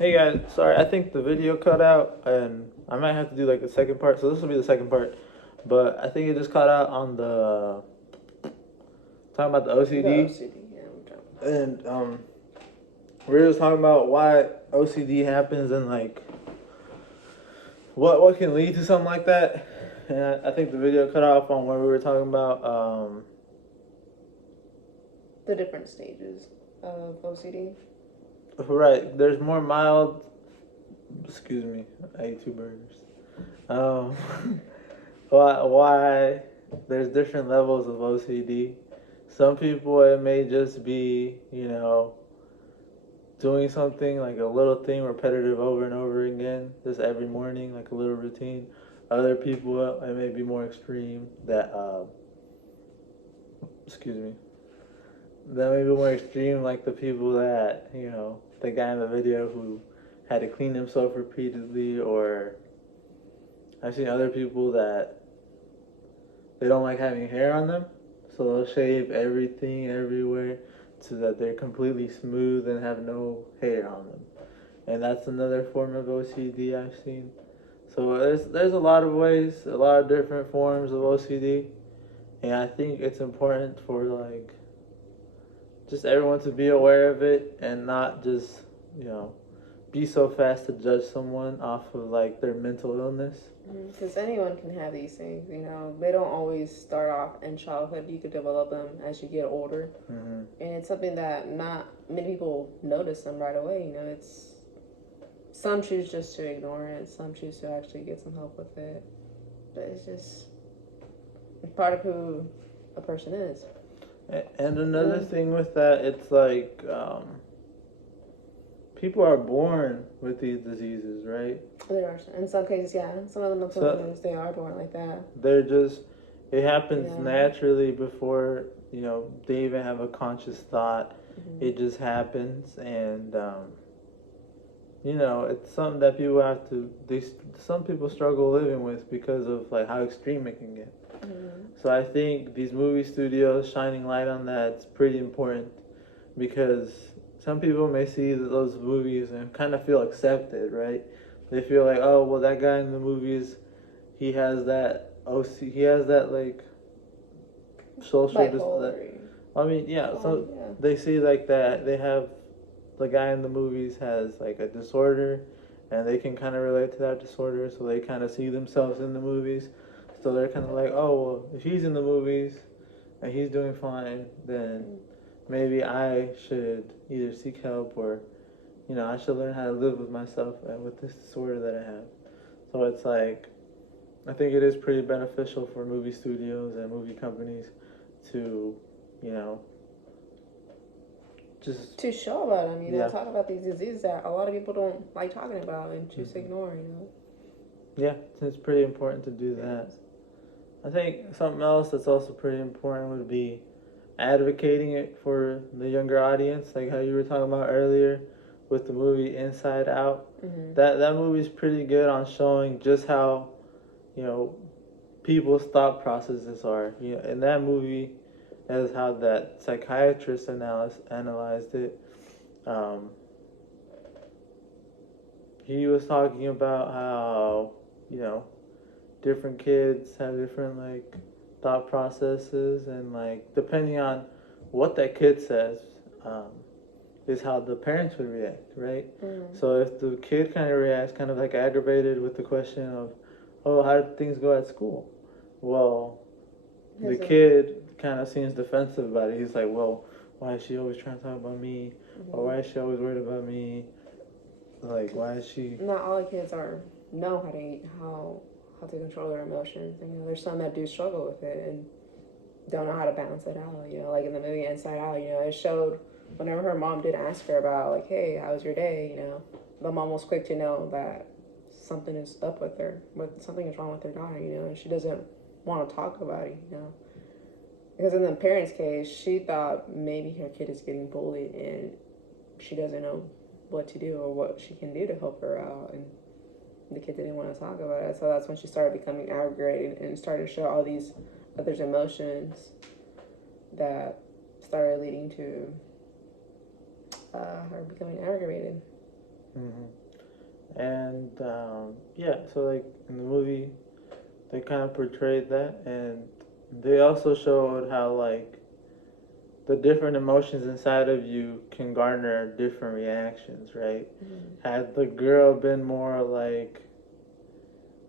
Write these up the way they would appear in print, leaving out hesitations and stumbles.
Hey guys, sorry, I think the video cut out and I might have to do like a second part, so this will be the second part. But I think it just cut out on the talking about the The OCD. OCD, yeah, we talking And we were just talking about why OCD happens and like what can lead to something like that. And I think the video cut off on where we were talking about the different stages of OCD. right, there's more mild, excuse me, I ate two burgers. Um why there's different levels of OCD. Some people it may just be, doing something like a little thing repetitive over and over again, just every morning, like a little routine. Other people it may be more extreme that excuse me. That may be more extreme like the people that, the guy in the video who had to clean himself repeatedly, or I've seen other people that they don't like having hair on them, so they'll shave everything everywhere so that they're completely smooth and have no hair on them. And that's another form of OCD I've seen. So there's a lot of ways, a lot of different forms of OCD, and I think it's important for like just everyone to be aware of it and not just you know be so fast to judge someone off of like their mental illness. Because anyone can have these things, They don't always start off in childhood. You could develop them as you get older. Mm-hmm. And it's something that not many people notice them right away. It's some choose just to ignore it, some choose to actually get some help with it. But it's just part of who a person is. And another thing with that, it's like people are born with these diseases, right? There are, in some cases, yeah. Some of the mental illness, they are born like that. They're just, it happens naturally before, they even have a conscious thought. Mm-hmm. It just happens, and, it's something that people have to, some people struggle living with because of, like, how extreme it can get. Mm-hmm. So I think these movie studios shining light on that is pretty important, because some people may see those movies and kind of feel accepted, right? They feel like, oh, well, that guy in the movies, he has that he has that like social I mean, yeah. So yeah. They see like that. They have the guy in the movies has like a disorder, and they can kind of relate to that disorder. So they kind of see themselves in the movies. So they're kind of like, oh, well, if he's in the movies and he's doing fine, then maybe I should either seek help or, I should learn how to live with myself and with this disorder that I have. So it's like, I think it is pretty beneficial for movie studios and movie companies to, just to show about them, talk about these diseases that a lot of people don't like talking about and just ignore. Yeah, it's pretty important to do that. I think something else that's also pretty important would be advocating it for the younger audience, like how you were talking about earlier with the movie Inside Out. Mm-hmm. That movie's pretty good on showing just how, people's thought processes are. In that movie, as how that psychiatrist analyzed it. He was talking about how, different kids have different like thought processes, and like depending on what that kid says, is how the parents would react, right? Mm. So if the kid kind of reacts kind of like aggravated with the question of, oh, how did things go at school? Well, the kid kind of seems defensive about it. He's like, well, why is she always trying to talk about me? Mm-hmm. Or why is she always worried about me? Like, why is she... Not all kids know how to control their emotions. There's some that do struggle with it and don't know how to balance it out. Like in the movie Inside Out, it showed whenever her mom did ask her about, like, hey, how was your day? The mom was quick to know that something is up with her, something is wrong with her daughter, and she doesn't want to talk about it, Because in the parents' case, she thought maybe her kid is getting bullied and she doesn't know what to do or what she can do to help her out. And the kid didn't want to talk about it. So that's when she started becoming aggravated and started to show all these other emotions that started leading to her becoming aggravated. And yeah, so like in the movie, they kind of portrayed that, and they also showed how like the different emotions inside of you can garner different reactions, right? Had the girl been more like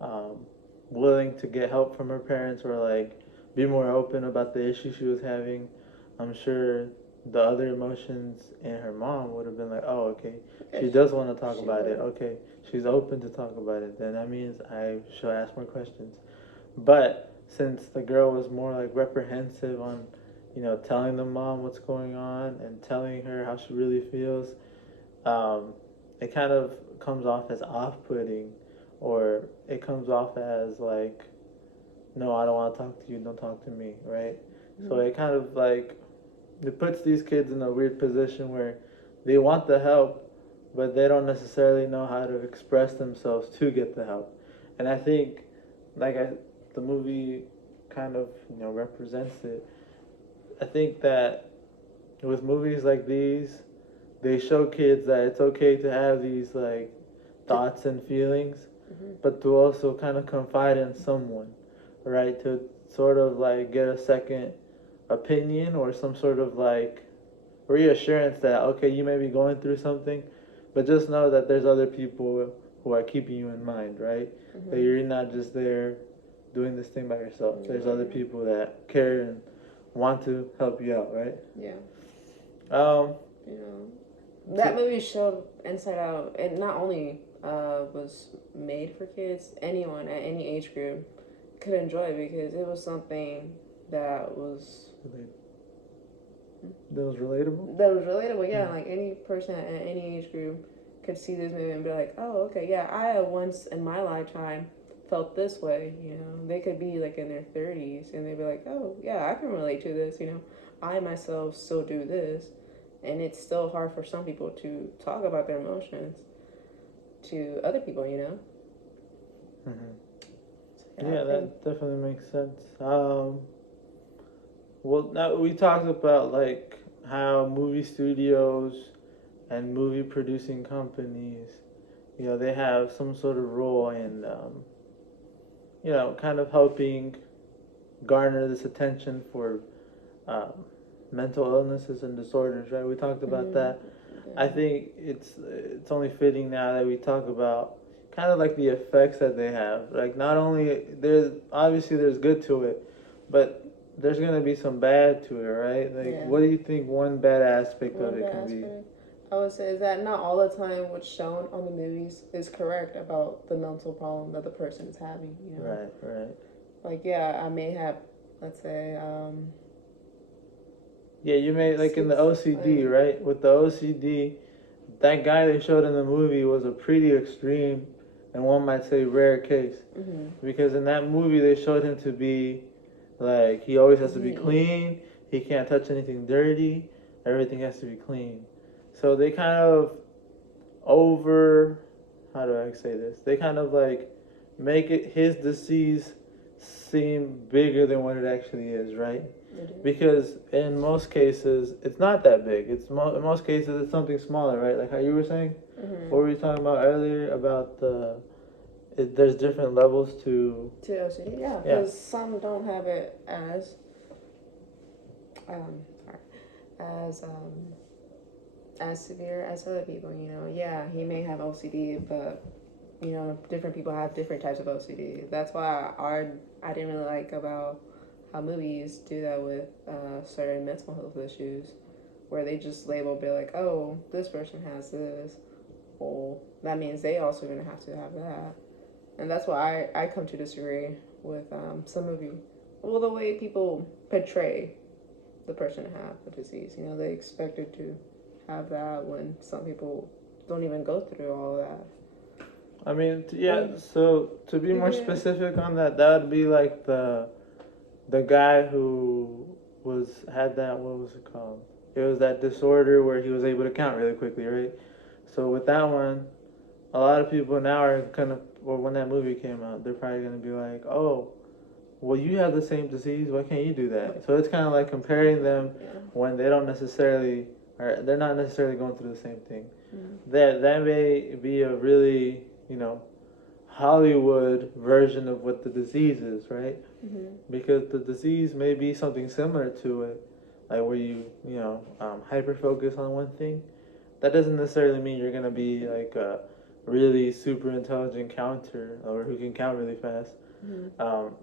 um, willing to get help from her parents or like be more open about the issue she was having, I'm sure the other emotions in her mom would have been like, oh, okay, she does want to talk about it. Okay, she's open to talk about it. Then that means I should ask more questions. But since the girl was more like reprehensive on, telling the mom what's going on and telling her how she really feels, um, it kind of comes off as off-putting, or it comes off as like, no, I don't want to talk to you, don't talk to me, right? So it kind of like it puts these kids in a weird position where they want the help, but they don't necessarily know how to express themselves to get the help. And I think, the movie kind of represents it. I think that with movies like these, they show kids that it's okay to have these like thoughts and feelings, but to also kind of confide in someone, right? To sort of like get a second opinion or some sort of like reassurance that okay, you may be going through something, but just know that there's other people who are keeping you in mind, right? That you're not just there doing this thing by yourself. There's other people that care and want to help you out, right? Yeah. Um, You know, that movie showed Inside Out. It not only was made for kids, anyone at any age group could enjoy because it was something that was relatable. That was relatable, yeah. Like any person at any age group could see this movie and be like, "Oh, okay, yeah. I once in my lifetime felt this way." They could be like in their 30s and they'd be like, "Oh, yeah, I can relate to this." I myself still do this, and it's still hard for some people to talk about their emotions to other people. Yeah, that definitely makes sense. Well, now we talked about like how movie studios and movie producing companies, they have some sort of role in, kind of helping garner this attention for um, mental illnesses and disorders, right? We talked about that. Yeah. I think it's only fitting now that we talk about kind of like the effects that they have. Like not only there's good to it, but there's gonna be some bad to it, right? Like what do you think one bad aspect of it can be? I would say is that not all the time what's shown on the movies is correct about the mental problem that the person is having. Right. Like yeah, I may have, let's say, yeah, you may like in the OCD, right? With the OCD, that guy they showed in the movie was a pretty extreme and one might say rare case. Because in that movie they showed him to be like he always has to be clean, he can't touch anything dirty, everything has to be clean. So they kind of over how do I say this? They kind of like make it his disease seem bigger than what it actually is, right? Because in most cases it's not that big. In most cases it's something smaller, right? Like how you were saying. What were you talking about earlier about there's different levels to OCD, yeah, because some don't have it as as severe as other people. Yeah, he may have OCD, but different people have different types of OCD. That's why I didn't really like about how movies do that with certain mental health issues, where they just label, be like, oh, this person has this, well, that means they also gonna have to have that. And that's why I come to disagree with some movie. Well, the way people portray the person to have the disease. They expected to have that when some people don't even go through all of that. I mean, yeah. So to be more specific on that, that would be like the guy who had that. What was it called? It was that disorder where he was able to count really quickly, right? So with that one, a lot of people now are gonna, or when that movie came out, they're probably gonna be like, oh, well, you have the same disease. Why can't you do that? So it's kind of like comparing them when they don't necessarily, or they're not necessarily going through the same thing. that may be a really, Hollywood version of what the disease is, right? Because the disease may be something similar to it, like where you hyper focus on one thing. That doesn't necessarily mean you're gonna be like a really super intelligent counter or who can count really fast.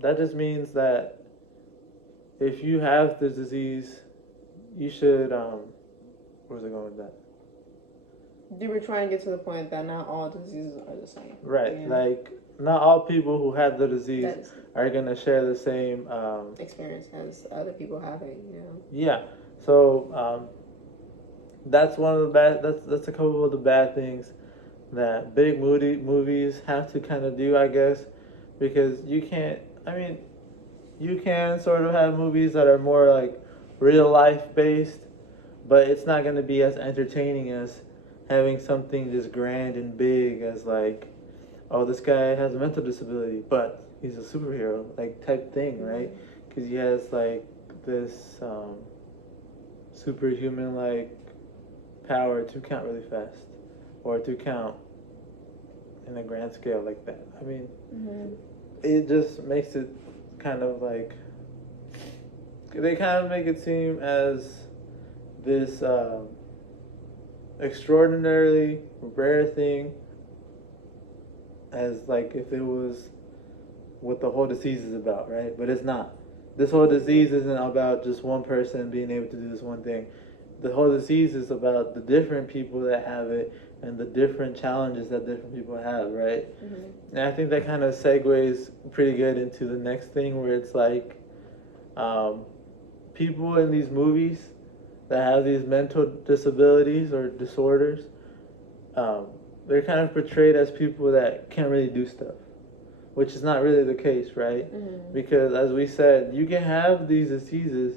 That just means that if you have this disease, you should. Where's it going with that? You were trying to get to the point that not all diseases are the same. Right, Yeah. like not all people who have the disease are gonna share the same experience as other people having. Yeah, so that's one of the bad. That's a couple of the bad things that big movies have to kind of do, I guess, because you can't. I mean, you can sort of have movies that are more like real life based, but it's not going to be as entertaining as having something this grand and big as like, oh, this guy has a mental disability, but he's a superhero, like type thing, right? Because he has like this superhuman like power to count really fast or to count in a grand scale like that. I mean, it just makes it kind of like they kind of make it seem as this extraordinarily rare thing, as like if it was what the whole disease is about, right? But it's not. This whole disease isn't about just one person being able to do this one thing. The whole disease is about the different people that have it and the different challenges that different people have, right? And I think that kind of segues pretty good into the next thing, where it's like people in these movies that have these mental disabilities or disorders, they're kind of portrayed as people that can't really do stuff, which is not really the case, right? Because as we said, you can have these diseases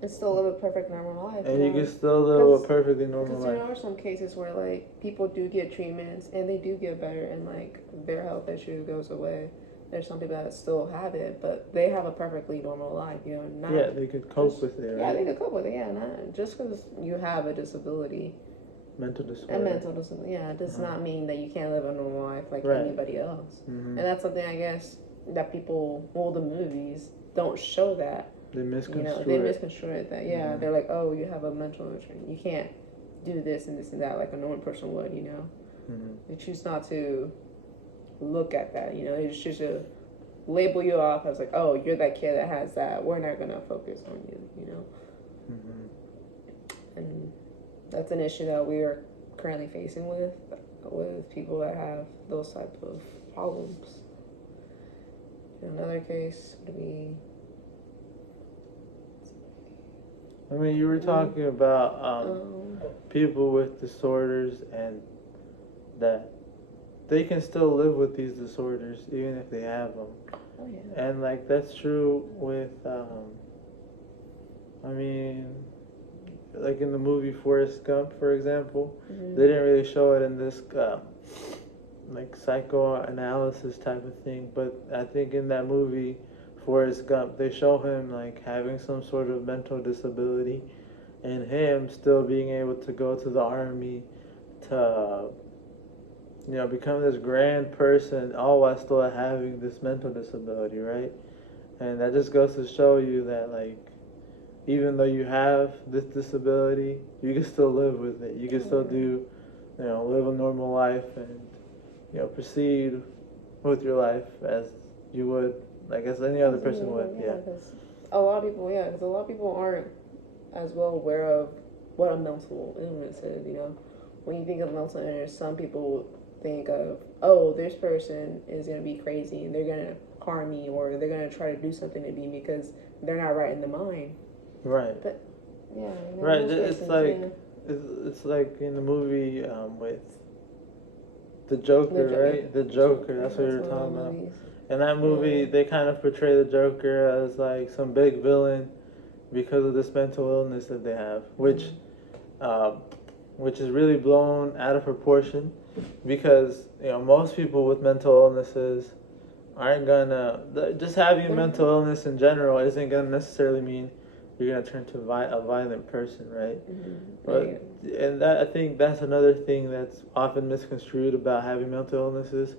and still live a perfect normal life. And you can still live a perfectly normal life. Because there are some cases where like people do get treatments and they do get better and like their health issue goes away. There's some people that still have it, but they have a perfectly normal life, Not they could cope with it, right? Yeah, they could cope with it, not just because you have a disability. Mental disorder. A mental disability, does not mean that you can't live a normal life like anybody else. And that's something, I guess, that people, the movies don't show that. They misconstrue they misconstrue it. That they're like, oh, you have a mental issue. You can't do this and this and that like a normal person would. They choose not to look at that. They just choose to label you off as like, oh, you're that kid that has that. We're not gonna focus on you. And that's an issue that we are currently facing with people that have those type of problems. Another case would be. I mean, you were talking about people with disorders and that they can still live with these disorders even if they have them. Oh, yeah. And like that's true with, like in the movie Forrest Gump, for example, they didn't really show it in this like psychoanalysis type of thing, but I think in that movie Forrest Gump, they show him like having some sort of mental disability and him still being able to go to the army to become this grand person, all while still having this mental disability, right? And that just goes to show you that like even though you have this disability, you can still live with it. You can still do live a normal life and proceed with your life as you would like as any other person would. Because a lot of people aren't as well aware of what a mental illness is. When you think of mental illness, some people think of, oh, this person is gonna be crazy and they're gonna harm me or they're gonna try to do something to me because they're not right in the mind. Right. But right. It's like it's like in the movie with the Joker, right? The Joker. That's what you're talking about. In that movie, they kind of portray the Joker as like some big villain because of this mental illness that they have, which is really blown out of proportion. Because most people with mental illnesses aren't gonna just having a mental illness in general isn't gonna necessarily mean you're gonna turn to a violent person, right? Mm-hmm. But and that, I think that's another thing that's often misconstrued about having mental illnesses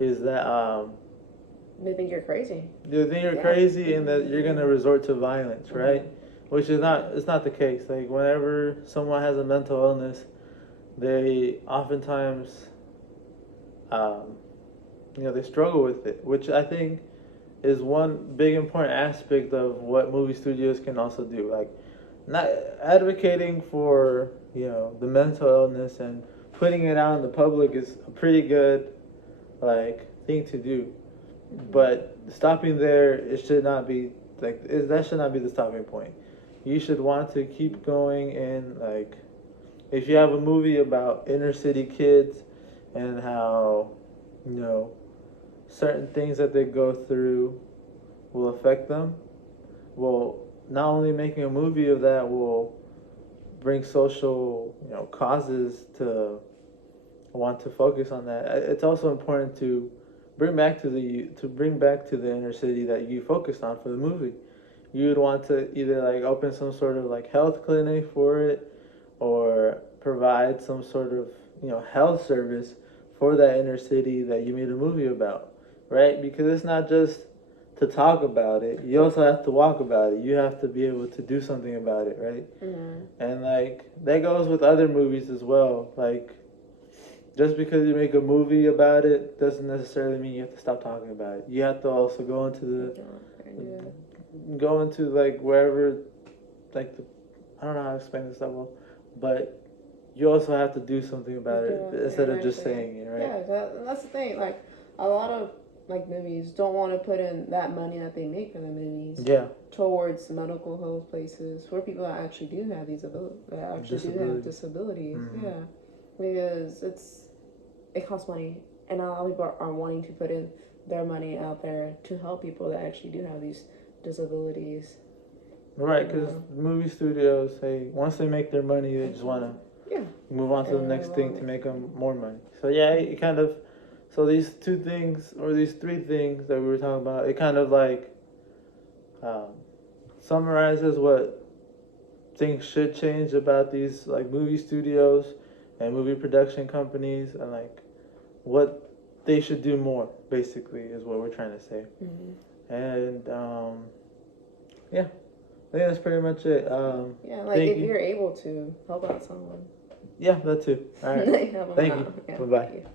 is that They think you're crazy. they think you're Yeah. crazy and that you're gonna resort to violence, right? Mm-hmm. Which is not, it's not the case. Like whenever someone has a mental illness, they oftentimes they struggle with it, which I think is one big important aspect of what movie studios can also do. Like, not advocating for the mental illness and putting it out in the public is a pretty good like thing to do, but stopping there, it should not be that should not be the stopping point. You should want to keep going, and like if you have a movie about inner city kids and how you know certain things that they go through will affect them, well, not only making a movie of that will bring social causes to want to focus on that. It's also important to bring back to the inner city that you focused on for the movie. You would want to either like open some sort of like health clinic for it, or provide some sort of health service for that inner city that you made a movie about, right? Because it's not just to talk about it. You also have to walk about it. You have to be able to do something about it, right? Mm-hmm. And like that goes with other movies as well. Like just because you make a movie about it doesn't necessarily mean you have to stop talking about it. You have to also go into like wherever, like I don't know how to explain this that well, but you also have to do something about it instead of just saying it, right? Yeah, that's the thing. Like a lot of like movies don't want to put in that money that they make for the movies. Yeah. Towards medical health places for people that actually do have these disabilities. Mm-hmm. Yeah, because it costs money, and a lot of people are wanting to put in their money out there to help people that actually do have these disabilities. Right, because movie studios, once they make their money, they just want to move on to the next thing to make them more money. So yeah, it kind of, so these two things or these three things that we were talking about, it kind of like summarizes what things should change about these like movie studios and movie production companies, and like what they should do more, basically, is what we're trying to say. Mm-hmm. And yeah, I think that's pretty much it. Like if you're able to help out someone. Yeah, that too. All right. Thank you. Yeah, Bye-bye. thank you.